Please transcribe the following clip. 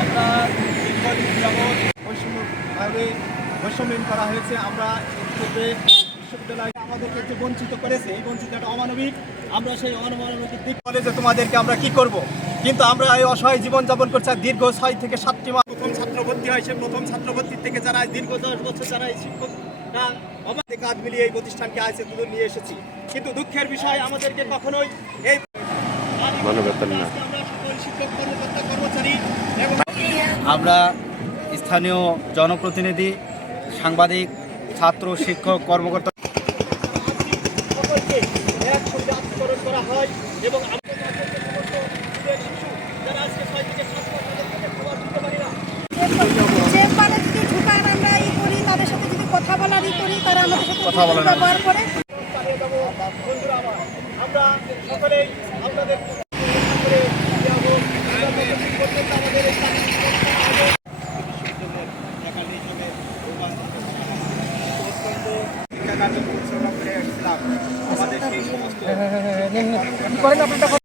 একটা দীর্ঘদিন যাবৎ করা হয়েছে আমরা ক্ষেত্রে বিশ্ববিদ্যালয় আমাদেরকে বঞ্চিত করেছে এই বঞ্চিতটা অমানবিক আমরা সেই অমানবিক দিক কলেজে তোমাদেরকে আমরা কি করব? কিন্তু আমরা এই অসহায় জীবনযাপন করছি দীর্ঘ ছয় থেকে সাতটি মাস। প্রথম ছাত্র ভর্তি হয় সে প্রথম ছাত্র ভর্তির থেকে যারা দীর্ঘ দশ বছর যারা এই শিক্ষকরা অবাধে কাজ মিলিয়ে এই প্রতিষ্ঠানকে আইসে তুলে নিয়ে এসেছি। কিন্তু দুঃখের বিষয় আমাদেরকে কখনোই এই আমরা স্থানীয় জনপ্রতিনিধি সাংবাদিক ছাত্র শিক্ষক কর্মকর্তা সকলকে একসঙ্গে আত্মকরণ করা হয় এবং করি তারা আমাদের সাথে কথা বলে না। ব্যবহার করে আমার সকলেই আপনাদের। আমাদের সেই সমস্ত